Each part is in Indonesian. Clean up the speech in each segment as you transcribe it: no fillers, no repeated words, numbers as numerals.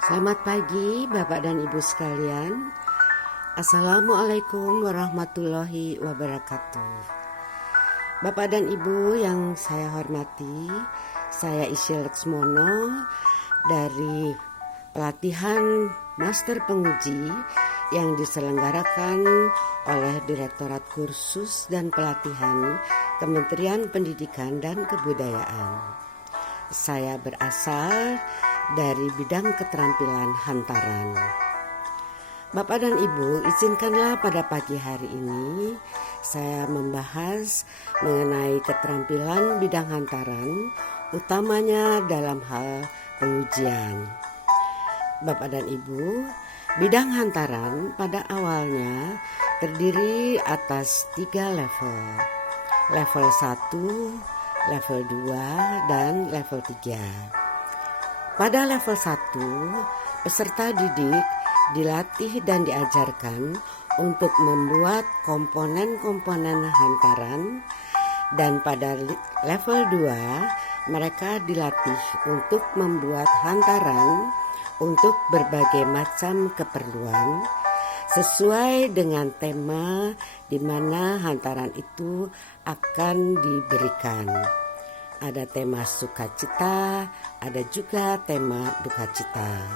Selamat pagi Bapak dan Ibu sekalian. Assalamualaikum warahmatullahi wabarakatuh. Bapak dan Ibu yang saya hormati, saya Isyil Laksmono dari pelatihan Master Penguji yang diselenggarakan oleh Direktorat Kursus dan Pelatihan Kementerian Pendidikan dan Kebudayaan. Saya berasal dari bidang keterampilan hantaran. Bapak dan Ibu, izinkanlah pada pagi hari ini saya membahas mengenai keterampilan bidang hantaran, utamanya dalam hal pengujian. Bapak dan Ibu, bidang hantaran pada awalnya terdiri atas 3 level. Level 1, level 2, dan level 3. Pada level 1, peserta didik dilatih dan diajarkan untuk membuat komponen-komponen hantaran, dan pada level 2, mereka dilatih untuk membuat hantaran untuk berbagai macam keperluan sesuai dengan tema di mana hantaran itu akan diberikan. Ada tema sukacita, ada juga tema dukacita.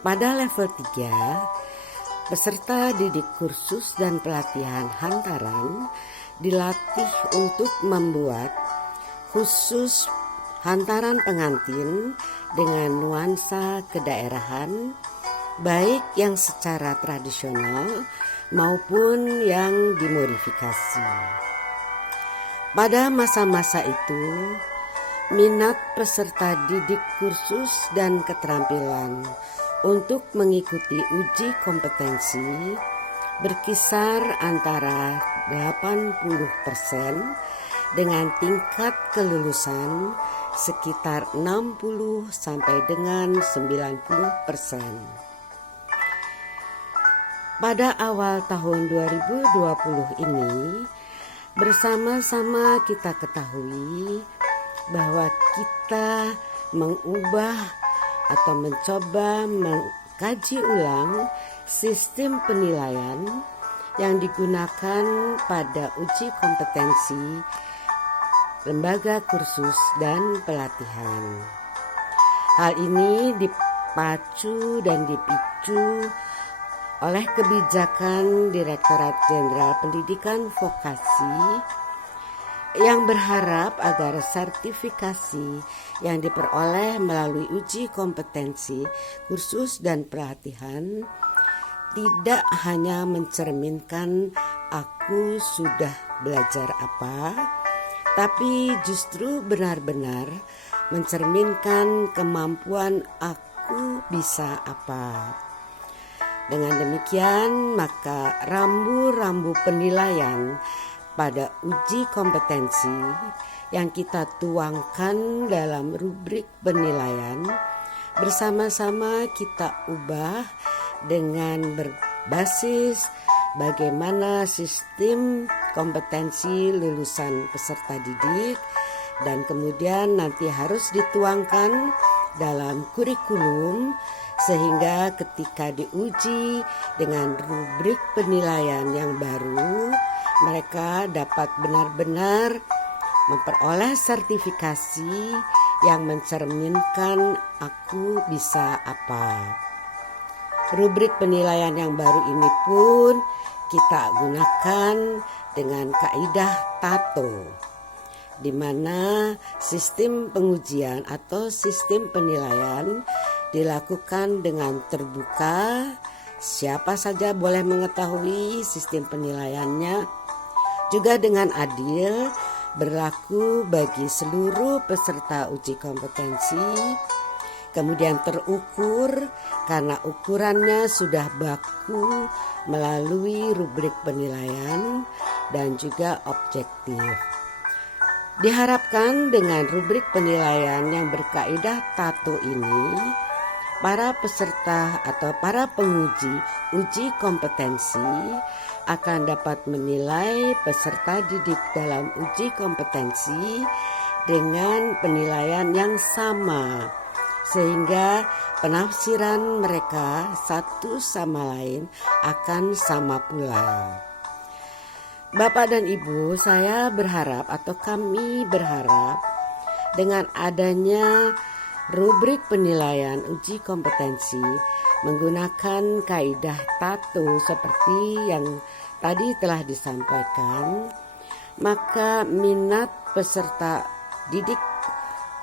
Pada level 3, peserta didik kursus dan pelatihan hantaran dilatih untuk membuat khusus hantaran pengantin dengan nuansa kedaerahan, baik yang secara tradisional maupun yang dimodifikasi. Pada masa-masa itu, minat peserta didik kursus dan keterampilan untuk mengikuti uji kompetensi berkisar antara 80% dengan tingkat kelulusan sekitar 60 sampai dengan 90%. Pada awal tahun 2020 ini, bersama-sama kita ketahui bahwa kita mengubah atau mencoba mengkaji ulang sistem penilaian yang digunakan pada uji kompetensi lembaga kursus dan pelatihan. Hal ini dipacu dan dipicu oleh kebijakan Direktorat Jenderal Pendidikan Vokasi yang berharap agar sertifikasi yang diperoleh melalui uji kompetensi kursus dan pelatihan tidak hanya mencerminkan aku sudah belajar apa, tapi justru benar-benar mencerminkan kemampuan aku bisa apa. Dengan demikian, maka rambu-rambu penilaian pada uji kompetensi yang kita tuangkan dalam rubrik penilaian bersama-sama kita ubah dengan berbasis bagaimana sistem kompetensi lulusan peserta didik, dan kemudian nanti harus dituangkan dalam kurikulum sehingga ketika diuji dengan rubrik penilaian yang baru, mereka dapat benar-benar memperoleh sertifikasi yang mencerminkan aku bisa apa. Rubrik penilaian yang baru ini pun kita gunakan dengan kaidah TATO, di mana sistem pengujian atau sistem penilaian dilakukan dengan terbuka, siapa saja boleh mengetahui sistem penilaiannya, juga dengan adil, berlaku bagi seluruh peserta uji kompetensi, kemudian terukur karena ukurannya sudah baku melalui rubrik penilaian dan juga objektif. Diharapkan dengan rubrik penilaian yang berkaidah TATO ini, para peserta atau para penguji uji kompetensi akan dapat menilai peserta didik dalam uji kompetensi dengan penilaian yang sama, sehingga penafsiran mereka satu sama lain akan sama pula. Bapak dan Ibu, saya berharap atau kami berharap dengan adanya rubrik penilaian uji kompetensi menggunakan kaidah TATO seperti yang tadi telah disampaikan, maka minat peserta didik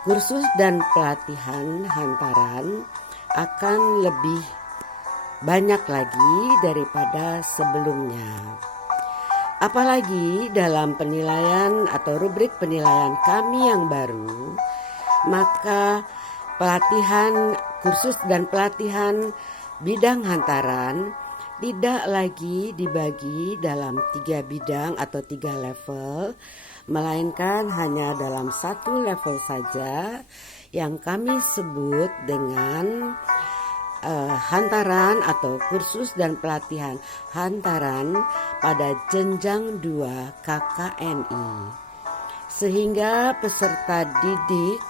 kursus dan pelatihan hantaran akan lebih banyak lagi daripada sebelumnya. Apalagi dalam penilaian atau rubrik penilaian kami yang baru, maka pelatihan kursus dan pelatihan bidang hantaran tidak lagi dibagi dalam 3 bidang atau 3 level, melainkan hanya dalam 1 level saja yang kami sebut dengan hantaran atau kursus dan pelatihan hantaran pada jenjang 2 KKNI. Sehingga peserta didik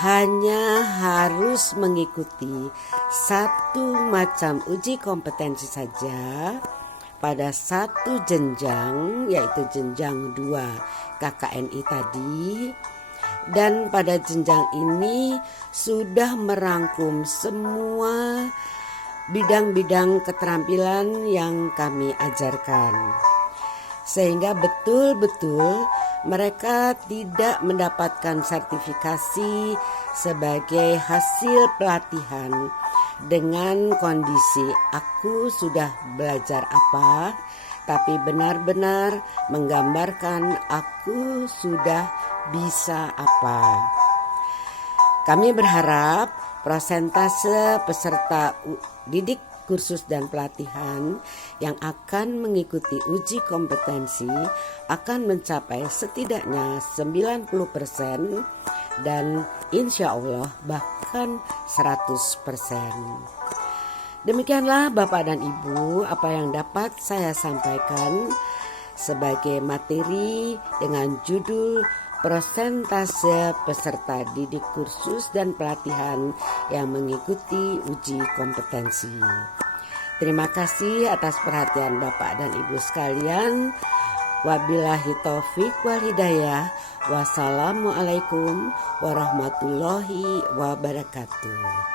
hanya harus mengikuti satu macam uji kompetensi saja pada satu jenjang, yaitu jenjang 2 KKNI tadi. Dan pada jenjang ini sudah merangkum semua bidang-bidang keterampilan yang kami ajarkan. Sehingga betul-betul mereka tidak mendapatkan sertifikasi sebagai hasil pelatihan dengan kondisi aku sudah belajar apa, tapi benar-benar menggambarkan aku sudah bisa apa. Kami berharap persentase peserta didik kursus dan pelatihan yang akan mengikuti uji kompetensi akan mencapai setidaknya 90% dan insya Allah bahkan 100%. Demikianlah Bapak dan Ibu apa yang dapat saya sampaikan sebagai materi dengan judul persentase peserta didik kursus dan pelatihan yang mengikuti uji kompetensi. Terima kasih atas perhatian Bapak dan Ibu sekalian. Wabillahi taufik wal hidayah. Wassalamualaikum warahmatullahi wabarakatuh.